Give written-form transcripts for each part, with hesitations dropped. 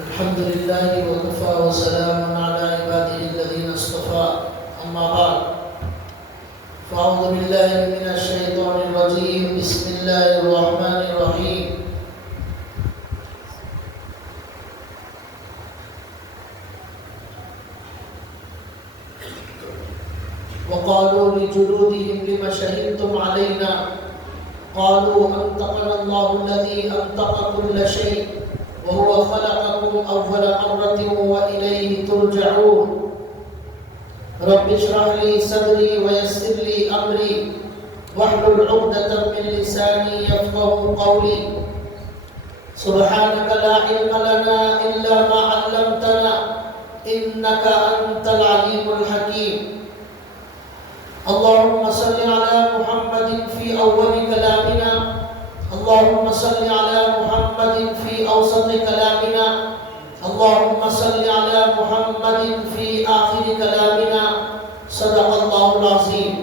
الحمد لله وكفى وسلام على عباده الذين اصطفى أما بعد فأعوذ بالله من الشيطان الرجيم بسم الله الرحمن الرحيم وقالوا لجلودهم لم شهدتم علينا قالوا أنطقنا الله الذي أنطق كل شيء وهو خلقكم أول مرة وإليه ترجعون رب اشرح لي صدري ويسر لي أمري واحلل عقدة من لساني يفقهوا قولي سبحانك لا علم لنا إلا ما علمتنا إنك أنت العليم الحكيم اللهم صل على محمد في أول كلامنا اللهم صل على محمد في أوسط كلامنا اللهم صل على محمد في آخر كلامنا صدق الله العظيم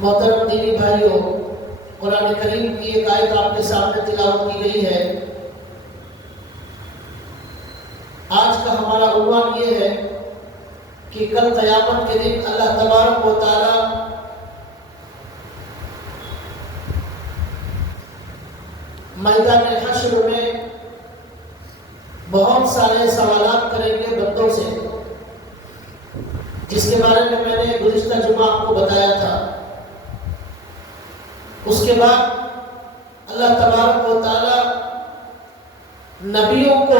محترم دینی بھائیوں، قرآن کریم کی ایک آیت آپ کے سامنے تلاوت کی گئی ہے۔ آج کا ہمارا عنوان یہ ہے کہ کل قیامت کے دن اللہ تبارک و تعالی میدان حشر میں بہت سارے سوالات کریں گے بندوں سے، جس کے بارے میں نے گزشتہ جمعہ آپ کو بتایا تھا۔ اس کے بعد اللہ تبارک و تعالی نبیوں کو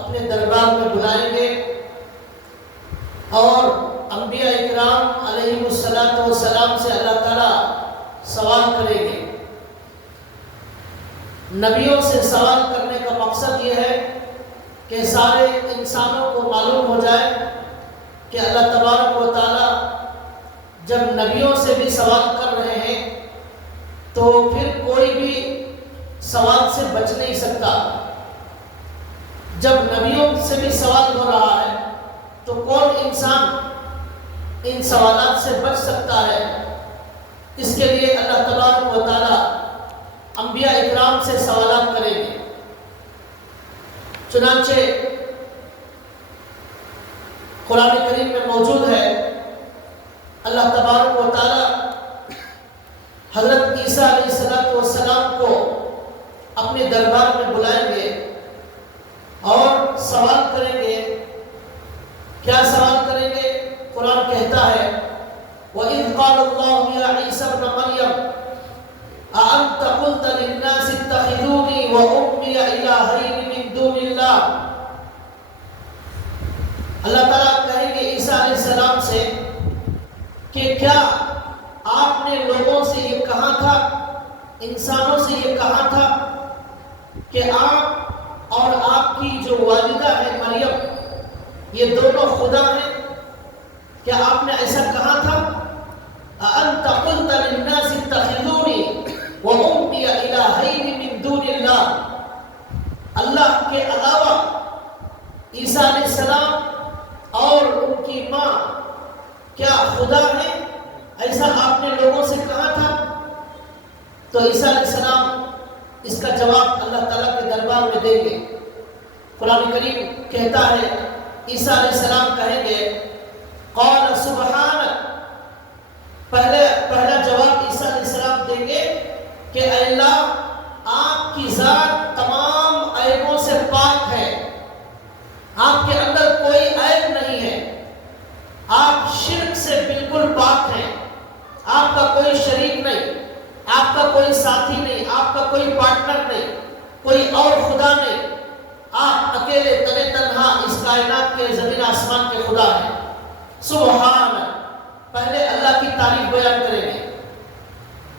اپنے دربار میں بلائیں گے اور انبیاء اکرام علیہ السلام سے اللہ تعالیٰ سوال کریں گے۔ نبیوں سے سوال کرنے کا مقصد یہ ہے کہ سارے انسانوں کو معلوم ہو جائے کہ اللہ تبارک و تعالیٰ جب نبیوں سے بھی سوال کر رہے ہیں تو پھر کوئی بھی سوال سے بچ نہیں سکتا۔ جب نبیوں سے بھی سوال ہو رہا ہے تو کون انسان ان سوالات سے بچ سکتا ہے؟ اس کے لیے اللہ تبارک و تعالیٰ انبیاء اکرام سے سوالات کریں گے۔ چنانچہ قرآن کریم میں موجود ہے، اللہ تبارک و تعالیٰ حضرت عیسیٰ علیہ السلام کو اپنے دربار میں بلائیں گے اور سوال کریں گے۔ کیا سوال کریں گے؟ قرآن کہتا ہے وَإِذْ قَالَ اللَّهُ يَا عِيسَى ابْنَ مَرْيَمَ أَأَنْتَ قُلْتَ لِلنَّاسِ اتَّخِذُونِي وَأُمِّيَ إِلَٰهَيْنِ مِن دُونِ اللَّهِ۔ اللہ تعالیٰ کہیں گے عیسیٰ علیہ السلام سے کہ کیا آپ نے لوگوں سے یہ کہا تھا، انسانوں سے یہ کہا تھا کہ آپ اور آپ کی جو والدہ ہے مریم یہ دونوں خدا ہیں؟ کیا آپ نے ایسا کہا تھا؟ أَأَنْتَ قُلْتَ لِلنَّاسِ اتَّخِذُونِي وَأُمِّيَ إِلَٰهَيْنِ مِن دُونِ اللَّهِ۔ اللہ کے علاوہ عیسیٰ علیہ السلام اور ان کی ماں کیا خدا ہیں؟ ایسا آپ نے لوگوں سے کہا تھا؟ تو عیسیٰ علیہ السلام اس کا جواب اللہ تعالیٰ کے دربار میں دیں گے۔ قرآن کریم کہتا ہے عیسیٰ علیہ السلام کہیں گے قال سبحانک، پہلا جواب عیسیٰ علیہ السلام دیں گے کہ اے اللہ آپ کی ذات تمام عیبوں سے پاک ہے، آپ کے اندر کوئی عیب نہیں ہے، آپ شرک سے بالکل پاک ہیں، آپ کا کوئی شریک نہیں، آپ کا کوئی ساتھی نہیں، آپ کا کوئی پارٹنر نہیں، کوئی اور خدا نہیں، آپ اکیلے تنے تنہا اس کائنات کے زمین آسمان کے خدا ہیں۔ سبحان، پہلے اللہ کی تعریف بیان کریں گے،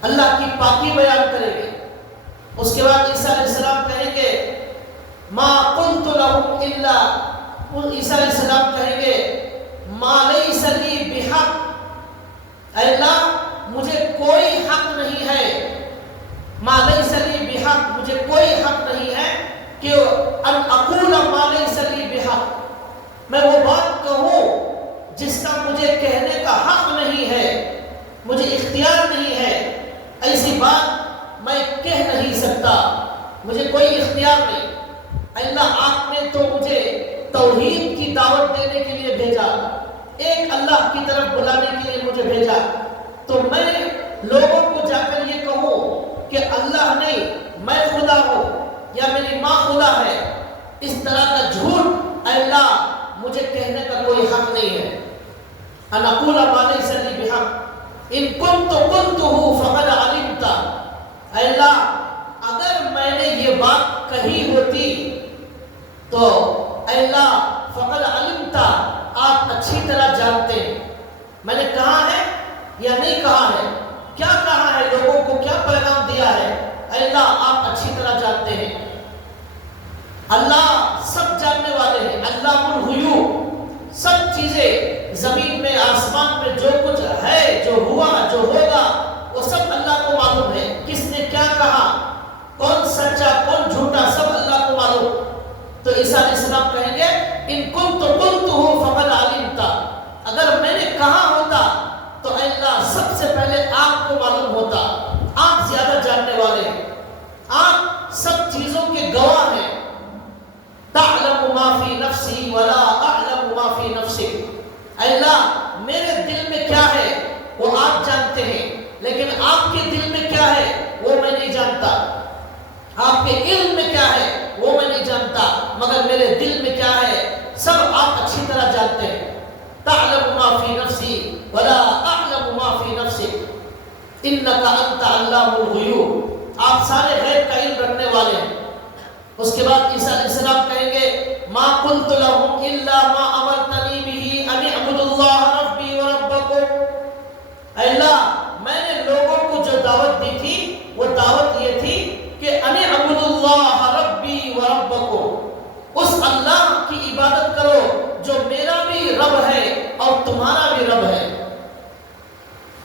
اللہ کی پاکی بیان کریں گے۔ اس کے بعد عیسیٰ علیہ السلام کہیں گے ما قلت لهم الا، عیسیٰ علیہ السلام کہیں گے ما لیس لی بحق، اے اللہ مجھے کوئی حق نہیں ہے، ما لیس لی بحق، مجھے کوئی حق نہیں ہے کہ ان اقول ما لیس لی بحق، میں وہ بات کہوں جس کا مجھے کہنے کا حق نہیں ہے، مجھے اختیار نہیں ہے، ایسی بات میں کہہ نہیں سکتا۔ مجھے کوئی اختیار نہیں. اللہ آپ نے تو مجھے توحید کی دعوت دینے کے لیے بھیجا، ایک اللہ کی طرف بلانے کے لیے مجھے بھیجا، تو میں لوگوں کو جا کر یہ کہوں کہ اللہ نہیں، میں خدا ہوں یا میری ماں خدا ہے، اس طرح کا جھوٹ اللہ مجھے کہنے کا کوئی حق نہیں ہے. ان اقول ما لیس لی بحق ان کنت قلتہ فقد علمت. اللہ اگر میں نے یہ بات کہی ہوتی تو اللہ فقد علمت، آپ اچھی طرح جانتے ہیں میں نے کہا ہے یا نہیں کہا ہے، کیا کہا ہے، لوگوں کو کیا پیغام دیا ہے، اللہ آپ اچھی طرح جانتے ہیں. اللہ سب جاننے والے ہیں، علام الغیوب، سب چیزیں زمین میں آسمان میں جو کچھ ہے، جو ہوا، جو ہوگا، وہ سب اللہ کو معلوم ہے. کس نے کیا کہا، کون سچا کون جھوٹا، سب اللہ کو معلوم. تو عیسیٰ علیہ السلام کہیں گے ان کنت قلتہ فقد علمت، اگر میں نے کہا ہوتا تو اللہ سب سے پہلے آپ کو معلوم ہوتا، آپ زیادہ جاننے والے ہیں، آپ سب چیزوں کے گواہ ہیں. تعلم ما فی نفسی ولا اعلم ما فی نفسک. اللہ میرے دل میں کیا ہے وہ آپ جانتے ہیں، لیکن آپ کے دل میں کیا ہے وہ میں نہیں جانتا. آپ کے علم میں کیا ہے وہ میں نہیں جانتا، مگر میرے دل میں کیا ہے سب آپ اچھی طرح جانتے ہیں. تعلم ما فی نفسی ولا اعلم ما فی نفسک انک انت علام الغیوب. آپ سارے غیب کا علم رکھنے والے ہیں. اس کے بعد عیسیٰ علیہ السلام کہیں گے ما قلت لهم الا ما امرتنی به ان اعبدوا اللہ ربی وربکم. اللہ میں نے لوگوں کو جو دعوت دی تھی وہ دعوت یہ تھی کہ ان اعبدوا اللہ ربی وربکم، اس اللہ کی عبادت کرو جو میرا بھی رب ہے اور تمہارا بھی رب ہے.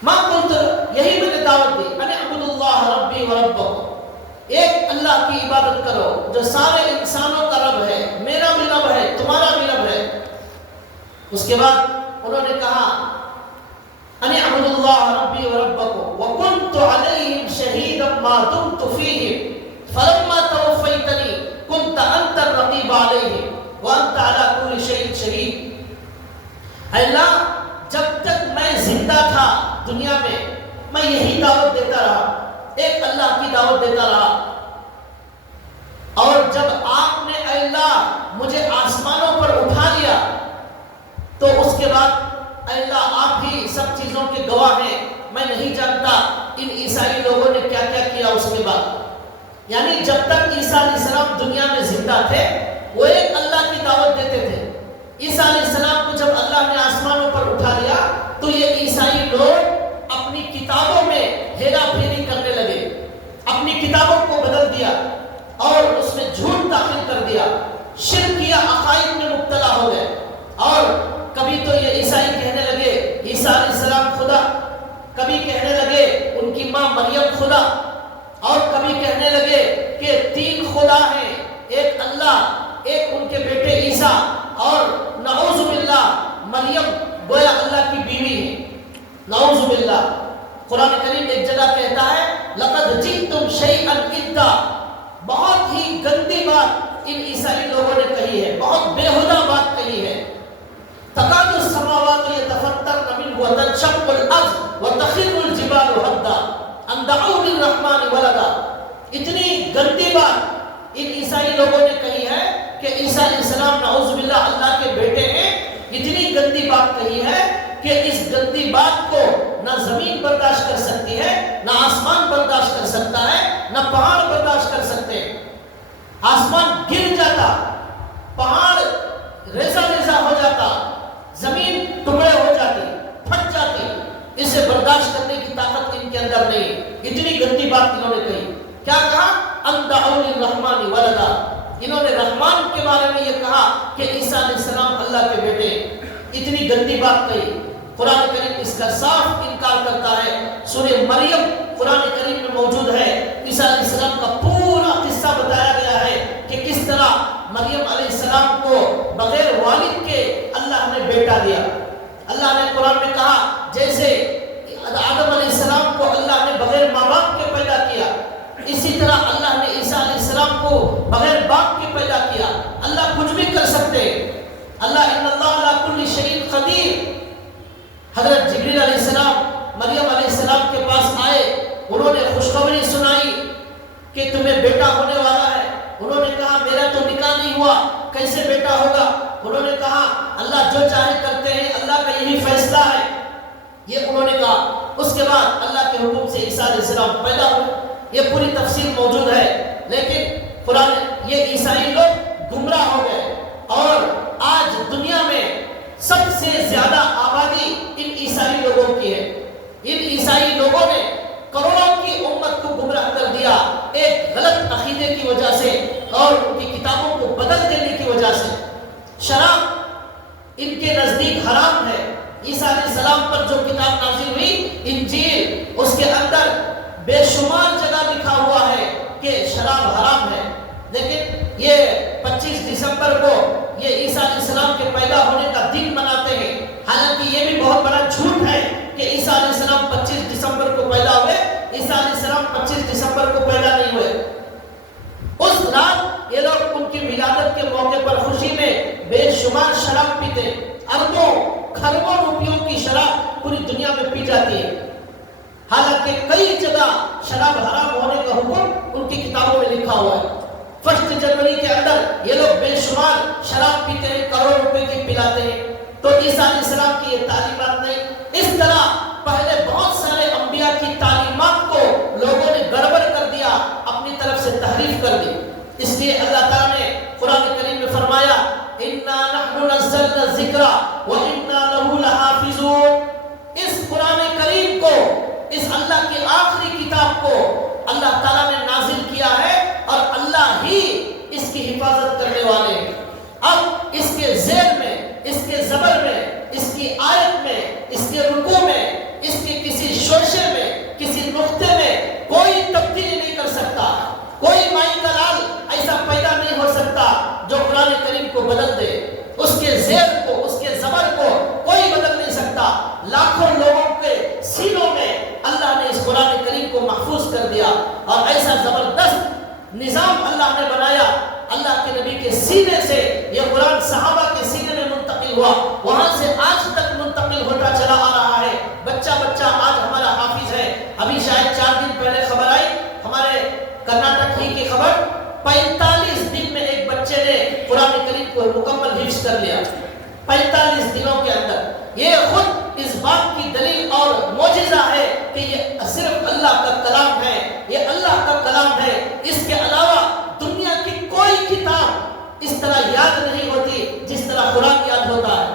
ما قلت، یہی میں نے دعوت دی، ان اعبدوا اللہ ربی وربکم، ایک اللہ کی عبادت کرو جو سارے انسانوں کا رب ہے، میرا بھی رب ہے تمہارا بھی رب ہے. اس کے بعد انہوں نے کہا ان اعبدوا اللہ ربی وربکم وکنت علیہم شہیدا ما دمت فیہم فلما توفیتنی کنت انت الرقیب علیہم وانت علی کل شیء شہید. اللہ جب تک میں زندہ تھا دنیا میں یہی دعوت دیتا رہا، ایک اللہ کی دعوت دیتا رہا، اور جب آپ نے اللہ مجھے آسمانوں پر اٹھا لیا تو اس کے بعد اللہ آپ ہی سب چیزوں کے گواہ ہیں. میں نہیں جانتا ان عیسائی لوگوں نے کیا کیا کیا اس کے بعد. یعنی جب تک عیسیٰ علیہ السلام دنیا میں زندہ تھے وہ ایک اللہ کی دعوت دیتے تھے. عیسیٰ علیہ السلام کو جب اللہ نے آسمانوں پر اٹھا لیا تو یہ عیسائی لوگ اپنی کتابوں میں ہیرا پھیری کرنے لگے، اپنی کتابوں کو بدل دیا اور اس میں جھوٹ داخل کر دیا، شرکیہ عقائد میں مبتلا ہو گئے. اور کبھی تو یہ عیسائی کہنے لگے عیسیٰ علیہ السلام خدا، کبھی کہنے لگے ان کی ماں مریم خدا، اور کبھی کہنے لگے کہ تین خدا ہیں، ایک اللہ، ایک ان کے بیٹے عیسیٰ، اور نعوذ باللہ مریم گویا اللہ کی بیوی ہے. نعوذ باللہ. قرآن کریم ایک جگہ کہتا ہے لقد جئتم شیئا ادا. بہت ہی گندی بات ان عیسائی لوگوں نے کہی ہے، بہت بےہودہ بات کہی ہے. تکاد السماوات یتفطرن منہ وتنشق الارض وتخر الجبال هدا ان دعوا للرحمن ولدا. اتنی گندی بات ان عیسائی لوگوں نے کہی ہے کہ عیسیٰ علیہ السلام نعوذ باللہ اللہ کے بیٹے ہیں. اتنی گندی بات کہی ہے کہ اس گندی بات کو نہ زمین برداشت کر سکتی ہے، نہ آسمان برداشت کر سکتا ہے، نہ پہاڑ برداشت کر سکتے. آسمان گر جاتا، پہاڑ ریزہ ریزہ ہو جاتا، زمین ٹکڑے ہو جاتی، پھٹ جاتی. اسے برداشت کرنے کی طاقت ان کے اندر نہیں. اتنی گندی بات انہوں نے کہی. کیا کہا؟ ان دعوا للرحمن ولدا. انہوں نے رحمان کے بارے میں یہ کہا کہ عیسیٰ علیہ السلام اللہ کے بیٹے. اتنی گندی بات کہی. قرآن کریم اس کا صاف انکار کرتا ہے. سورہ مریم قرآن کریم میں موجود ہے. عیسیٰ علیہ السلام کا پورا قصہ بتایا گیا ہے کہ کس طرح مریم علیہ السلام کو بغیر والد کے اللہ نے بیٹا دیا. اللہ نے قرآن میں کہا جیسے آدم علیہ السلام کو اللہ نے بغیر ماں باپ کے پیدا کیا، اسی طرح اللہ نے عیسیٰ علیہ السلام بغیر باپ کے پیدا کیا. اللہ کچھ بھی کر سکتے. اللہ ان اللہ علی کل شیء قدیر. حضرت جبریل علیہ السلام مریم علیہ السلام کے پاس آئے. انہوں نے خوشخبری سنائی کہ تمہیں بیٹا ہونے والا ہے. انہوں نے کہا میرا تو نکاح نہیں ہوا, کیسے بیٹا ہوگا؟ انہوں نے کہا اللہ جو چاہے کرتے ہیں, اللہ کا یہی فیصلہ ہے. یہ انہوں نے کہا. اس کے بعد اللہ کے حکم سے عیسیٰ علیہ السلام پیدا ہوئے. یہ پوری تفصیل موجود ہے, لیکن قرآن یہ عیسائی لوگ گمراہ ہو گئے. اور آج دنیا میں سب سے زیادہ آبادی ان عیسائی لوگوں کی ہے. ان عیسائی لوگوں نے کروڑوں کی امت کو گمراہ کر دیا ایک غلط عقیدے کی وجہ سے اور ان کی کتابوں کو بدل دینے کی وجہ سے. شراب ان کے نزدیک حرام ہے. عیسیٰ علیہ السلام پر جو کتاب نازل ہوئی انجیل, اس کے اندر بے شمار جگہ لکھا ہوا ہے کہ شراب حرام ہے. لیکن یہ 25 دسمبر کو یہ عیسیٰ علیہ السلام کے پیدا ہونے کا دن مناتے ہیں. حالانکہ یہ بھی بہت بڑا جھوٹ ہے کہ عیسیٰ علیہ السلام 25 دسمبر کو پیدا ہوئے. عیسیٰ علیہ السلام 25 دسمبر کو پیدا نہیں ہوئے. اس رات یہ لوگ ان کی ولادت کے موقع پر خوشی میں بے شمار شراب پیتے. اربوں کھربوں روپیوں کی شراب پوری دنیا میں پی جاتی ہے. حالانکہ کئی جگہ شراب حرام ہونے کا حکم ان کی کتابوں میں لکھا ہوا ہے. 1 جنوری کے اندر یہ لوگ بے شمار شراب پیتے ہیں, کروڑ روپے کی پلاتے ہیں. تو عیسیٰ علیہ السلام کی یہ تعلیمات نہیں. اس طرح پہلے بہت سارے انبیاء کی تعلیمات کو لوگوں نے گڑبڑ کر دیا, اپنی طرف سے تحریف کر دی. اس لیے اللہ تعالیٰ نے قرآن کریم میں فرمایا اِنَّا نَحْنُ نَزَّلْنَا الذِّكْرَ وَإِنَّا لَهُ لَحَافِظُونَ. اس قرآن کریم کو, اس اللہ کی آخری کتاب کو اللہ تعالیٰ نے نازل کیا ہے اور اللہ ہی اس کی حفاظت کرنے والے ہیں. اب اس کے زیر میں, اس کے زبر میں, اس کی آیت میں, اس کے رکوع میں, اس کے کسی شوشے میں, کسی نقطے میں کوئی تبدیلی نہیں کر سکتا. کوئی مائی کا لال ایسا پیدا نہیں ہو سکتا جو قرآن کریم کو بدل دے. اس کے زیر کو, اس کے زبر کو کوئی بدل نہیں سکتا. لاکھوں لوگوں کے سینوں میں اللہ نے اس قرآن کریم کو محفوظ کر دیا اور ایسا زبردست نظام اللہ نے بنایا. اللہ کے نبی کے سینے سے یہ قرآن صحابہ کے سینے میں منتقل ہوا, وہاں سے آج تک منتقل ہوتا چلا آ رہا ہے. بچہ بچہ آج ہمارا حافظ ہے. ابھی شاید 4 دن پہلے خبر آئی ہمارے کرناٹک ہی کی خبر, 45 دن میں ایک بچے نے قرآن کریم کو مکمل حفظ کر لیا. 45 دنوں کے اندر. یہ خود اس بات کی دلیل اور معجزہ ہے کہ یہ صرف اللہ کا کلام ہے, یہ اللہ کا کلام ہے. اس کے علاوہ دنیا کی کوئی کتاب اس طرح یاد نہیں ہوتی جس طرح قرآن یاد ہوتا ہے.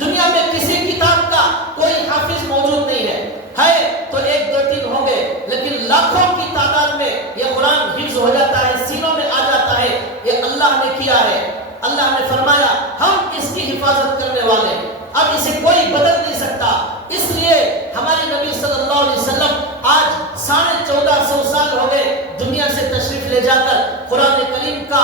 دنیا میں کسی کتاب کا کوئی حافظ موجود نہیں ہے. ہے تو 1 2 3 ہوں گے, لیکن لاکھوں کی تعداد میں یہ قرآن حفظ ہو جاتا ہے, سینوں میں آ جاتا ہے. یہ اللہ نے کیا ہے. اللہ نے فرمایا ہم اس کی حفاظت کرنے والے ہیں. اب اسے کوئی بدل نہیں سکتا. اس لیے ہمارے نبی صلی اللہ علیہ وسلم آج 1450 سال ہو گئے دنیا سے تشریف لے جا کر قرآن کریم کا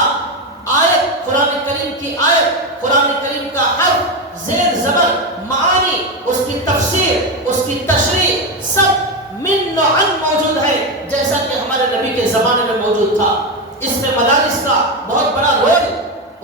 آیت, قرآن کریم کی آیت, قرآن کریم کا حرف, زیر زبر, معانی, اس کی تفسیر, اس کی تشریح سب من نوعاً موجود ہے جیسا کہ ہمارے نبی کے زمانے میں موجود تھا. اس میں مدارس کا بہت بڑا رول,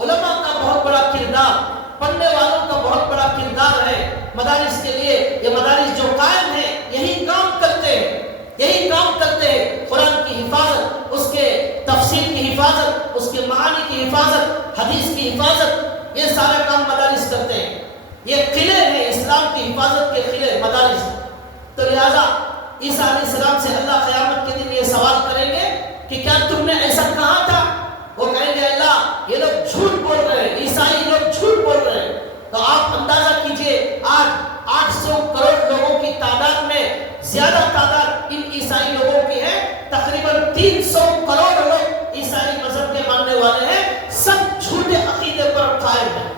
علماء کا بہت بڑا کردار, پڑھنے والوں کا بہت بڑا کردار ہے. مدارس کے لیے یہ مدارس جو قائم ہیں یہی کام کرتے ہیں, یہی کام کرتے ہیں. قرآن کی حفاظت, اس کے تفسیر کی حفاظت, اس کے معانی کی حفاظت, حدیث کی حفاظت, یہ سارا کام مدارس کرتے ہیں. یہ قلعے ہیں اسلام کی حفاظت کے قلعے مدارس. تو لہذا عیسیٰ علیہ السلام سے اللہ قیامت کے دن یہ سوال کریں گے کہ کیا تم نے ایسا کہا تھا؟ وہ کہیں گے اللہ یہ لوگ جھوٹ بول رہے ہیں, عیسائی لوگ جھوٹ بول رہے ہیں. تو آپ اندازہ کیجئے آج 800 کروڑ لوگوں کی تعداد میں زیادہ تعداد ان عیسائی لوگوں کی ہے. تقریباً 300 کروڑ لوگ عیسائی مذہب کے ماننے والے ہیں. سب جھوٹے عقیدے پر قائم ہیں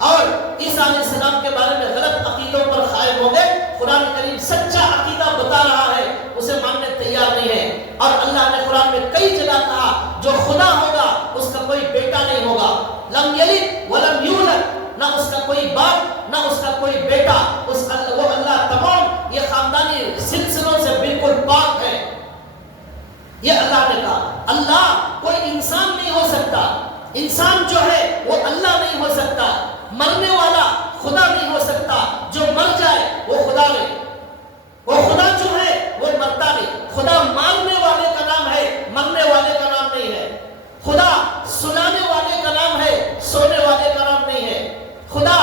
اور عیسیٰ علیہ السلام کے بارے میں غلط عقیدوں پر قائم ہو گئے. قرآن کریم سچا عقیدہ بتا رہا ہے, اسے ماننے تیار نہیں ہے. اور اللہ نے قرآن میں کئی جگہ کہا جو خدا ہوگا اس کا کوئی بیٹا نہیں ہوگا. لم یلد ولم یولد, نہ اس کا کوئی باپ نہ اس کا کوئی بیٹا. وہ اللہ تمام یہ خاندانی سلسلوں سے بالکل پاک ہے. یہ اللہ نے کہا. اللہ کوئی انسان نہیں ہو سکتا. انسان جو ہے وہ اللہ نہیں ہو سکتا. مرنے والا خدا نہیں ہو سکتا. جو مر جائے وہ خدا نہیں. وہ خدا جو ہے وہ مرتا نہیں. خدا مارنے والے کا نام ہے, مرنے والے کا نام نہیں ہے. خدا سلانے والے کا نام ہے, سونے والے کا نام نہیں ہے. خدا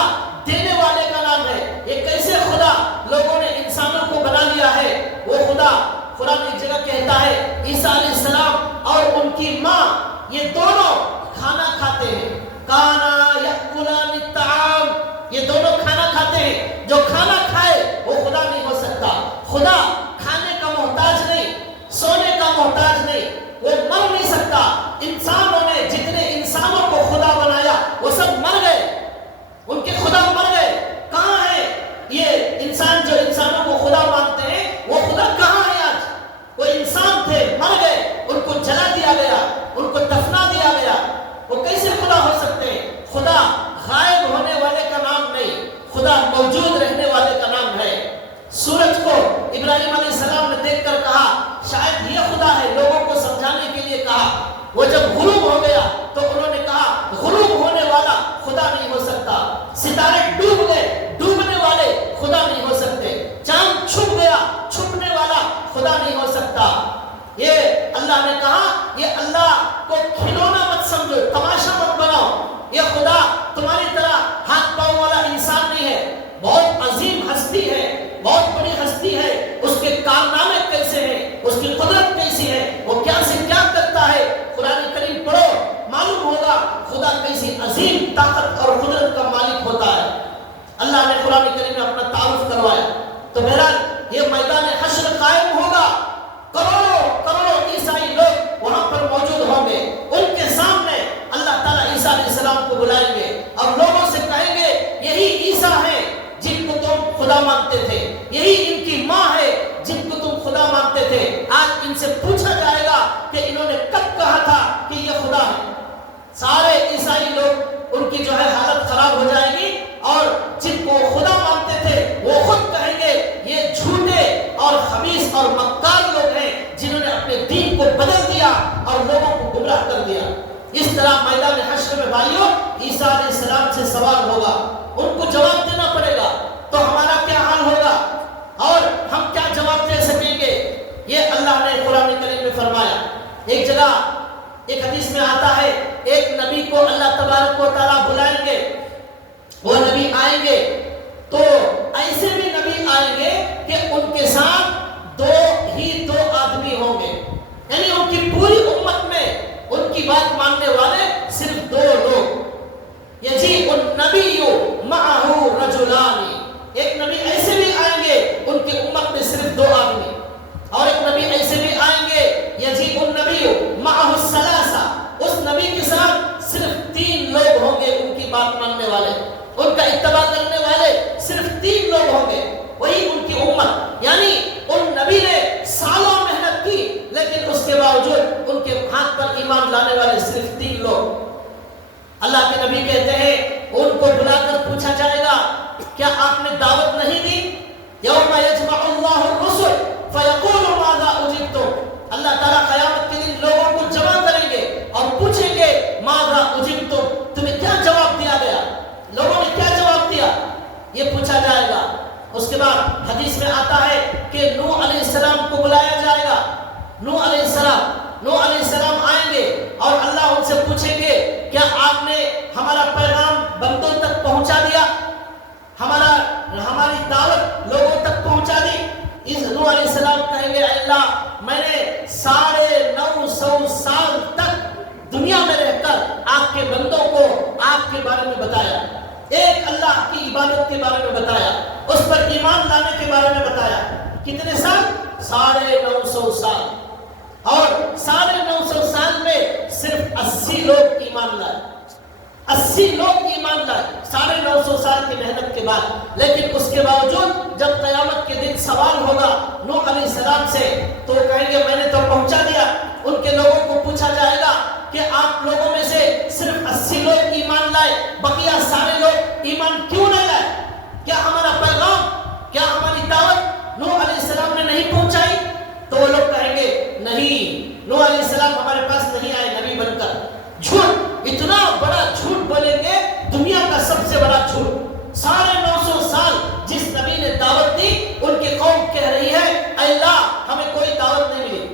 دینے والے کا نام ہے. یہ کیسے خدا لوگوں نے انسانوں کو بنا لیا ہے؟ وہ خدا, قرآن ایک جگہ کہتا ہے عیسیٰ علیہ السلام اور ان کی ماں یہ دونوں کھانا کھاتے ہیں. کانا یاکلان الطعام, یہ دونوں کھانا کھاتے ہیں. جو کھانا کھائے وہ خدا نہیں ہو سکتا. خدا کھانے کا محتاج نہیں, سونے کا محتاج نہیں, وہ مر نہیں سکتا. انسانوں نے جتنے انسانوں کو خدا بنایا وہ سب مر گئے, ان کے خدا مر گئے. کہاں ہے یہ انسان جو انسانوں کو خدا مانتے ہیں؟ وہ خدا کہاں ہے آج؟ وہ انسان تھے, مر گئے, ان کو جلا دیا گیا, ان کو دفنا دیا گیا. وہ کیسے خدا ہو سکتے ہیں؟ خدا غائب ہونے والے کا نام نہیں, خدا موجود رہنے والے کا نام ہے. سورج کو ابراہیم علیہ السلام نے دیکھ کر کہا شاید یہ خدا ہے, لوگوں کو سمجھانے کے لیے کہا. وہ جب غروب ہو گیا تو انہوں نے کہا غروب ہونے والا خدا نہیں ہو سکتا. ستارے ڈوب گئے, ڈوبنے والے خدا نہیں ہو سکتے. چاند چھپ گیا, چھپنے والا خدا نہیں ہو سکتا. یہ اللہ نے کہا یہ اللہ کو کھلونا مت سمجھو, تماشا مت بناؤ. یہ خدا تمہاری طرح ہاتھ پاؤں والا انسان نہیں ہے. بہت عظیم ہستی ہے, بہت بڑی ہستی ہے. اس کے کارنامے کیسے ہیں, اس کی قدرت کیسی ہے, وہ کیا سے کیا کرتا ہے. قرآن کریم پڑھو, معلوم ہوگا خدا کیسی عظیم طاقت اور قدرت کا مالک ہوتا ہے. اللہ نے قرآن کریم میں اپنا تعارف کروایا. تو بہرحال یہ میدان حشر قائم ہوگا. کروڑوں کروڑوں عیسائی لوگ وہاں پر موجود ہوں گے. ان کے سامنے اللہ تعالیٰ عیسیٰ علیہ السلام کو بلائیں گے اور لوگوں سے کہیں گے یہی عیسیٰ ہیں جن کو تم خدا مانتے تھے, یہی ان کی ماں ہے جن کو تم خدا مانتے تھے. آج ان سے پوچھا جائے گا کہ انہوں نے کب کہا تھا کہ یہ خدا ہے. سارے عیسائی لوگ ان کی جو ہے حالت خراب ہو جائے گی, اور جن کو خدا مانتے تھے وہ خود کہیں گے یہ جھوٹے اور خبیث اور مکار لوگ ہیں جنہوں نے اپنے دین کو بدل دیا اور لوگوں کو گمراہ کر دیا. اس طرح میدان حشر میں بھائیوں عیسیٰ علیہ السلام سے سوال ہوگا, ان کو جواب دینا پڑے گا. تو ہمارا کیا حال ہوگا اور ہم کیا جواب دے سکیں گے؟ یہ اللہ نے قرآن کریم میں فرمایا. ایک جگہ ایک حدیث میں آتا ہے ایک نبی کو اللہ تبارک و تعالیٰ بلائیں گے. وہ نبی آئیں گے تو ایسے بھی نبی آئیں گے کہ ان کے ساتھ دو آدمی ہوں گے. یعنی ان کی پوری امت میں ان کی بات ماننے والے صرف 2 لوگ. یجیء النبی معہ رجلان, ایک نبی ایسے بھی آئیں گے ان کی امت میں صرف 2 آدمی. اور ایک نبی ایسے بھی آئیں گے یجیء النبی معہ الثلاثہ, اس نبی کے ساتھ صرف 3 لوگ ہوں گے ان کی بات ماننے والے, ان کا اتباع کرنے والے صرف 3 لوگ ہوں گے, وہی ان کی امت. یعنی ان نبی نے سالوں محنت کی لیکن اس کے باوجود ان کے ہاتھ پر ایمان لانے والے صرف 3 لوگ. اللہ کے نبی کہتے ہیں ان کو بلا کر پوچھا جائے گا کیا آپ نے دعوت نہیں دی؟ یوم یجمع اللہ الرسل فیقول ماذا اجبتم, اللہ تعالیٰ قیامت کے دن لوگوں کو جمع کریں گے اور پوچھیں گے ماذا اجبتم, تمہیں کیا جواب دیا گیا, لوگوں نے کیا جواب دیا, یہ پوچھا جائے گا. اس کے بعد حدیث میں آتا ہے کہ نوح علیہ السلام کو بلایا جائے گا. نوح علیہ السلام آئیں گے اور اللہ ان سے پوچھیں گے کیا آپ نے ہمارا پیغام بندوں تک پہنچا دیا, ہماری دعوت لوگوں تک پہنچا دی؟ نوح علیہ السلام کہیں گے اللہ میں نے 950 سال تک دنیا میں رہ کر آپ کے بندوں کو آپ کے بارے میں بتایا, ایک اللہ کی عبادت کے بارے میں بتایا, اس پر ایمان لانے کے بارے میں بتایا. کتنے سال؟ 950 سال. اور 950 سال میں صرف 80 لوگ ایمان لائے, 80 لوگ ایمان لائے 950 سال کی محنت کے بعد. لیکن اس کے باوجود جب قیامت کے دن سوال ہوگا نوح علیہ السلام سے تو وہ کہیں گے میں نے تو پہنچا دیا. ان کے لوگوں کو پوچھا جائے گا کہ آپ لوگوں میں سے صرف 80 لوگ ایمان لائے, بقیہ سارے لوگ ایمان کیوں نہیں لائے؟ کیا ہمارا پیغام, کیا ہماری دعوت نوح علیہ السلام نے نہیں پہنچائی؟ تو وہ لوگ کہیں گے نہیں, نوح السلام ہمارے پاس نہیں آئے نبی بن کر. جھوٹ، اتنا بڑا جھوٹ بولیں گے، دنیا کا سب سے بڑا جھوٹ. ساڑھے 900 سال جس نبی نے دعوت دی، ان کی قوم کہہ رہی ہے اے اللہ ہمیں کوئی دعوت نہیں ملی،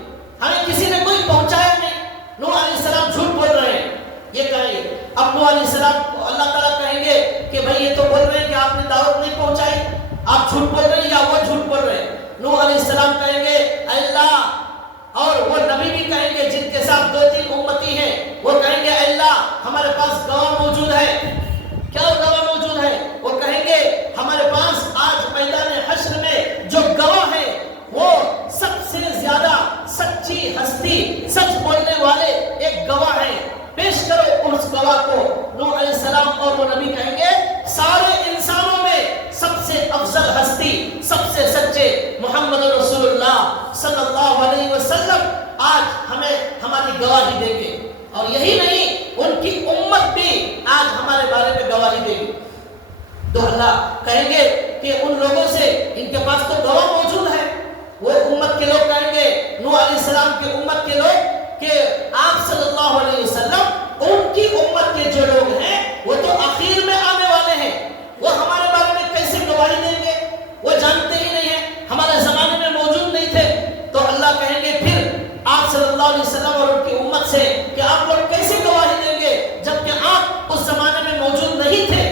ہمیں کسی نے کوئی پہنچایا نہیں. نوح علیہ السلام جھوٹ بول رہے ہیں. یہ کہیں گے اب نوح علیہ السلام کو اللہ تعالیٰ کہیں گے کہ بھائی یہ تو بول رہے ہیں کہ آپ نے دعوت نہیں پہنچائی، آپ جھوٹ بول رہے ہیں یا وہ جھوٹ بول رہے ہیں. نوح علیہ السلام کہیں گے اے اللہ، اور وہ نبی بھی کہیں گے جن کے ساتھ 2-3 امتی ہیں، وہ کہیں گے اے اللہ ہمارے پاس گواہ موجود ہے. کیا گواہ موجود ہے؟ وہ کہیں گے ہمارے پاس آج میدان حشر میں جو گواہ ہے وہ سب سے زیادہ سچی ہستی، سچ بولنے والے ایک گواہ ہے، پیش کرو اس گواہ کو. نوح علیہ السلام اور وہ نبی کہیں گے سارے انسانوں میں سب سے افضل ہستی، سب سے سچے محمد رسول اللہ صلی اللہ علیہ وسلم آج ہمیں ہماری گواہی دیں گے. اور یہی نہیں، ان کی امت بھی آج ہمارے بارے میں گواہی دے گی. تو اللہ کہیں گے کہ ان لوگوں سے، ان کے پاس تو گواہ موجود ہے. وہ امت کے لوگ کہیں گے، نوح علیہ السلام کی امت کے لوگ، کہ آپ صلی اللہ علیہ وسلم ان کی امت کے جو لوگ ہیں وہ تو آخر میں آنے والے ہیں، وہ ہمارے بارے میں کیسے گواہی دیں گے؟ وہ جانتے ہی نہیں ہیں، ہمارے زمانے میں موجود نہیں تھے. تو اللہ کہیں گے پھر آپ صلی اللہ علیہ وسلم اور ان کی امت سے کہ آپ لوگ کیسے گواہی دیں گے جبکہ آپ اس زمانے میں موجود نہیں تھے؟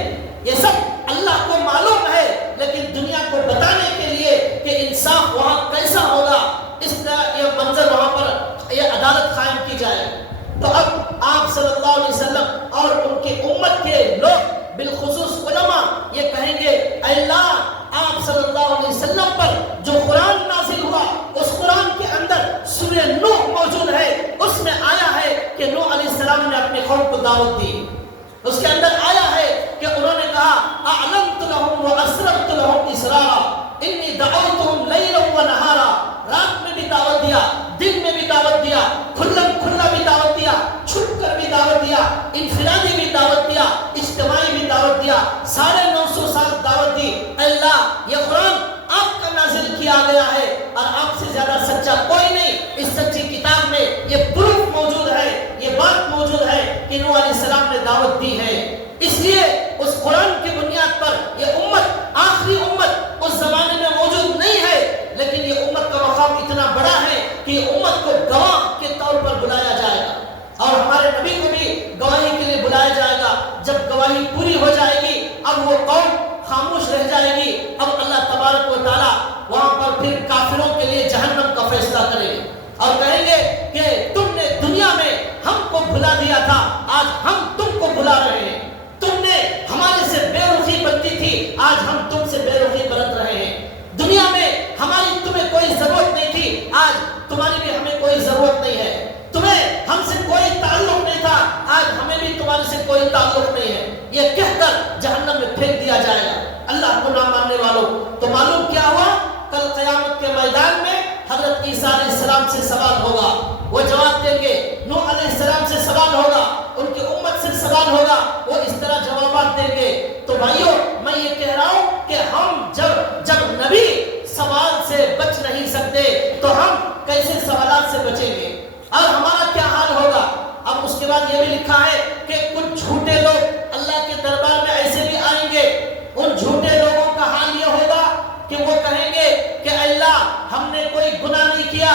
یہ سب اللہ کو معلوم ہے، لیکن دنیا کو بتانے کے لیے کہ انصاف وہاں کیسا ہوگا، اس طرح یہ منظر وہاں پر یہ عدالت قائم کی جائے. تو اب آپ صلی اللہ علیہ وسلم اور ان کی امت کے لوگ بالخصوص علماء یہ کہیں گے اے اللہ آپ صلی اللہ علیہ وسلم پر جو قرآن نازل ہوا، اس قرآن کے اندر سورہ نوح موجود ہے، اس میں آیا ہے کہ نوح علیہ السلام نے اپنی قوم کو دعوت دی. اس کے اندر آیا ہے کہ انہوں نے کہا اعلنت لهم واسررت لهم اسرارا انی دعوتهم لیلا ونہارا. رات میں بھی دعوت دیا، دن میں بھی دعوت دیا، کھلا بھی دعوت دیا، چھپ کر بھی دعوت دیا، انفرادی بھی دعوت دیا، اجتماعی بھی دعوت دیا، ساڑھے 900 سال دعوت دی. اللہ یہ قرآن آپ کا نازل کیا گیا ہے اور آپ سے زیادہ سچا کوئی نہیں. اس سچی کتاب میں یہ پروف موجود ہے، یہ بات موجود ہے کہ نوح علیہ السلام نے دعوت دی ہے. اس لیے اس قرآن کی بنیاد پر یہ امت آخری امت اس زمانے میں موجود نہیں ہے، لیکن یہ امت کا مقام اتنا بڑا ہے کہ یہ امت کو گواہ کے طور پر بلایا جائے گا اور ہمارے نبی کو بھی گواہی کے لیے بلایا جائے گا. جب گواہی پوری ہو جائے گی اب وہ قوم خاموش رہ جائے گی. اب اللہ تبارک و تعالیٰ وہاں پر پھر کافروں کے لیے جہنم کا فیصلہ کریں گے اور کہیں گے کہ تم نے دنیا میں ہم کو بھلا دیا تھا، آج ہم تم کو بھلا رہے ہیں. تم نے ہمارے سے بے رخی برتی تھی، آج ہم تم سے بے رخی برت رہے ہیں. دنیا میں ہماری تمہیں کوئی ضرورت نہیں تھی، آج تمہاری بھی ہمیں کوئی ضرورت نہیں ہے. تمہیں ہم سے کوئی تعلق نہیں تھا، آج ہمیں بھی تمہارے سے کوئی تعلق نہیں ہے. یہ کہہ کر جہنم میں پھینک دیا جائے گا اللہ کو نہ ماننے والوں. تو معلوم کیا ہوا؟ کل قیامت کے میدان میں حضرت عیسیٰ علیہ السلام سے سوال ہوگا، وہ جواب دیں گے. نوح علیہ السلام سے سوال ہوگا، ان کی امت سے سوال ہوگا، وہ اس طرح جوابات دیں گے. تو بھائیوں میں یہ کہہ رہا ہوں کہ ہم جب نبی سوال سے بچ نہیں سکتے تو ہم کیسے سوالات سے بچیں گے اور ہمارا کیا حال ہوگا؟ اب اس کے بعد یہ بھی لکھا ہے کہ کچھ جھوٹے لوگ اللہ کے دربار میں ایسے بھی آئیں گے. ان جھوٹے لوگوں کا حال یہ ہوگا کہ وہ کہیں گے کہ اللہ ہم نے کوئی گناہ نہیں کیا،